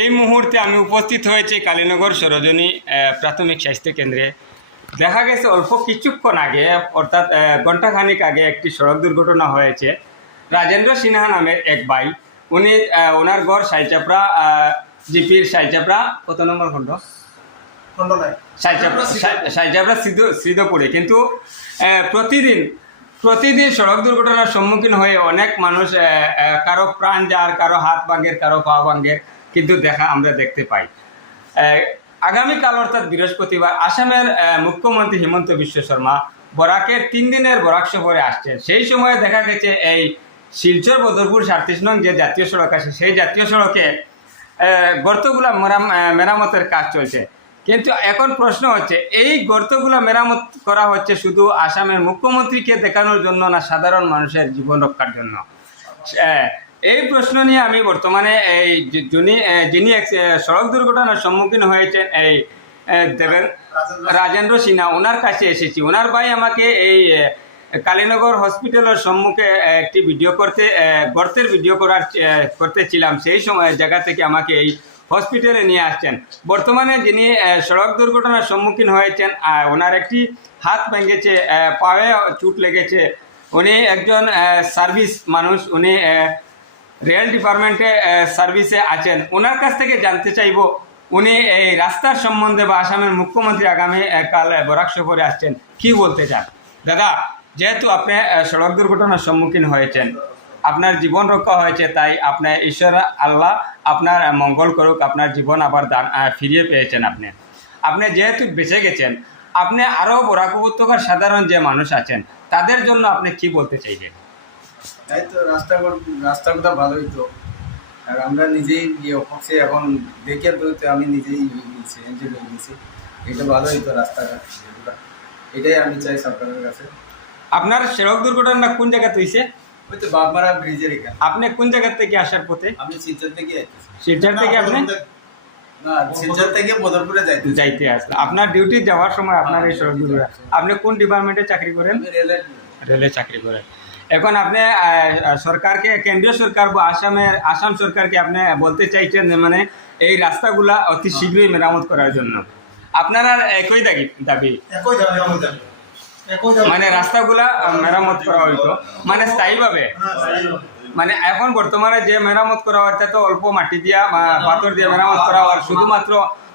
এই মুহূর্তে আমি উপস্থিত হয়েছি কালীনগর সরোজনী প্রাথমিক স্বাস্থ্য কেন্দ্রে। দেখা গেছে অল্প কিছুক্ষণ আগে অর্থাৎ ঘণ্টাখানিক আগে একটি সড়ক দুর্ঘটনা হয়েছে। রাজেন্দ্র সিনহা নামের এক ভাই, উনি ওনার ঘর সাইচাপড়া, জিপির সাইচাপড়া কত নম্বর খণ্ড, সাইচাপড়া শ্রীধপুরে। কিন্তু প্রতিদিন সড়ক দুর্ঘটনার সম্মুখীন হয়ে অনেক মানুষ, কারো প্রাণ যার, কারো হাত ভাঙের, কারো পা ভাঙের কিন্তু আমরা দেখতে পাই। আগামীকাল অর্থাৎ বৃহস্পতিবার আসামের মুখ্যমন্ত্রী হিমন্ত বিশ্ব শর্মা বরাকের 3 দিনের বরাক সফরে আসছেন। সেই সময় দেখা গেছে এই শিলচর বদরপুর 37 নং যে জাতীয় সড়ক আছে, সেই জাতীয় সড়কে গর্তগুলা মেরামতের কাজ চলছে। কিন্তু এখন প্রশ্ন হচ্ছে, এই গর্তগুলো মেরামত করা হচ্ছে শুধু আসামের মুখ্যমন্ত্রীকে দেখানোর জন্য না সাধারণ মানুষের জীবন রক্ষার জন্য? এই প্রশ্ন নিয়ে আমি বর্তমানে যিনি সড়ক দুর্ঘটনার সম্মুখীন হয়েছেন এই রাজেন্দ্র সিনহা, ওনার কাছে এসেছি। ওনার ভাই আমাকে এই কালীনগর হসপিটালের সম্মুখে একটি গর্তের ভিডিও করতেছিলাম, সেই সময় জায়গা থেকে আমাকে এই হসপিটালে নিয়ে আসছেন। বর্তমানে যিনি সড়ক দুর্ঘটনার সম্মুখীন হয়েছেন, ওনার একটি হাত ভেঙেছে, পায়ে চোট লেগেছে। উনি একজন সার্ভিস মানুষ, উনি রেল ডিপার্টমেন্টে সার্ভিসে আছেন। ওনার কাছ থেকে জানতে চাইব উনি এই রাস্তার সম্বন্ধে বা আসামের মুখ্যমন্ত্রী আগামী কাল বরাক সফরে আসছেন, কি বলতে চান? দাদা, যেহেতু আপনি সড়ক দুর্ঘটনার সম্মুখীন হয়েছেন, আপনার জীবন রক্ষা হয়েছে, তাই আপনার ঈশ্বর আল্লাহ আপনার মঙ্গল করুক, আপনার জীবন আবার ফিরিয়ে পেয়েছেন। আপনি যেহেতু বেঁচে গেছেন, আপনি আরও বরাক উপত্যকার সাধারণ যে মানুষ আছেন তাদের জন্য আপনি কি বলতে চাইবেন? তাই তো রাস্তাগুলো ভালোই তো, আর আমরা নিজেই অফিসে এখন দেখে তো আমি নিজেই এনজয় হয়ে গেছি। এটা ভালোই তো রাস্তাঘাট, এটাই আমি চাই সরকারের কাছে। আপনার সড়ক দুর্ঘটনা কোন জায়গাতে হয়েছে? ওই তো বাগমারা ব্রিজের এখানে। আপনি কোন জায়গা থেকে আসার পথে? আমি শিলচর থেকে শিলচর থেকে আপনি না, শিলচর থেকে বদরপুরে যাইতে আসলে আপনার ডিউটি যাওয়ার সময় আপনার এই সড়ক দুর্ঘটনা। আপনি কোন ডিপার্টমেন্টে চাকরি করেন? রেলে চাকরি করেন। এখন আপনি সরকারকে, কেন্দ্রীয় সরকার বা আসাম সরকারকে আপনি বলতে চাইছেন যে মানে এই রাস্তাগুলা অতি শীঘ্রই মেরামত করার জন্য। আপনার আর একই দাবি মানে রাস্তাগুলা মেরামত করা হইতো মানে স্থায়ীভাবে। মানে এখন বর্তমানে যে মেরামত করা হচ্ছে তো অল্প মাটি দিয়া পাথর দিয়ে মেরামত করা হয় শুধুমাত্র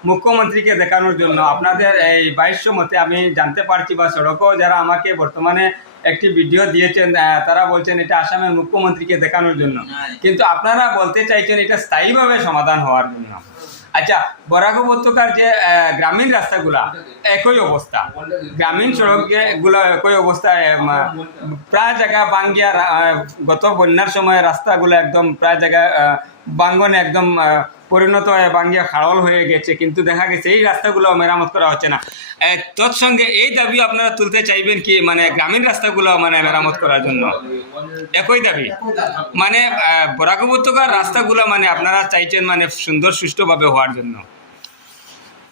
মুখ্যমন্ত্রীকে দেখানোর জন্য। আপনাদের এই 2200 মতে আমি জানতে পারছি, বা সড়কও যারা আমাকে বর্তমানে একটি ভিডিও দিয়েছেন তারা বলছেন এটা আসামের মুখ্যমন্ত্রীকে দেখানোর জন্য, কিন্তু আপনারা বলতে চাইছেন এটা স্থায়ীভাবে সমাধান হওয়ার জন্য। আচ্ছা, বরাক উপত্যকার যে গ্রামীণ রাস্তাগুলা একই অবস্থা, গ্রামীণ সড়কগুলো একই অবস্থায়, প্রায় জায়গা বাঙ্গিয়া, গত বন্যার সময় রাস্তাগুলো একদম প্রায় জায়গায় বাঙ্গনে একদম পরিণত হয়ে বাঙ্গিয়া খাড়ল হয়ে গেছে, কিন্তু দেখা গেছে এই রাস্তাগুলো মেরামত করা হচ্ছে না। তৎসঙ্গে এই দাবি আপনারা তুলতে চাইবেন কি, মানে গ্রামীণ রাস্তাগুলো মানে মেরামত করার জন্য? একই দাবি মানে বরাক উপত্যকার রাস্তাগুলো মানে আপনারা চাইছেন মানে সুন্দর সুষ্ঠুভাবে হওয়ার জন্য।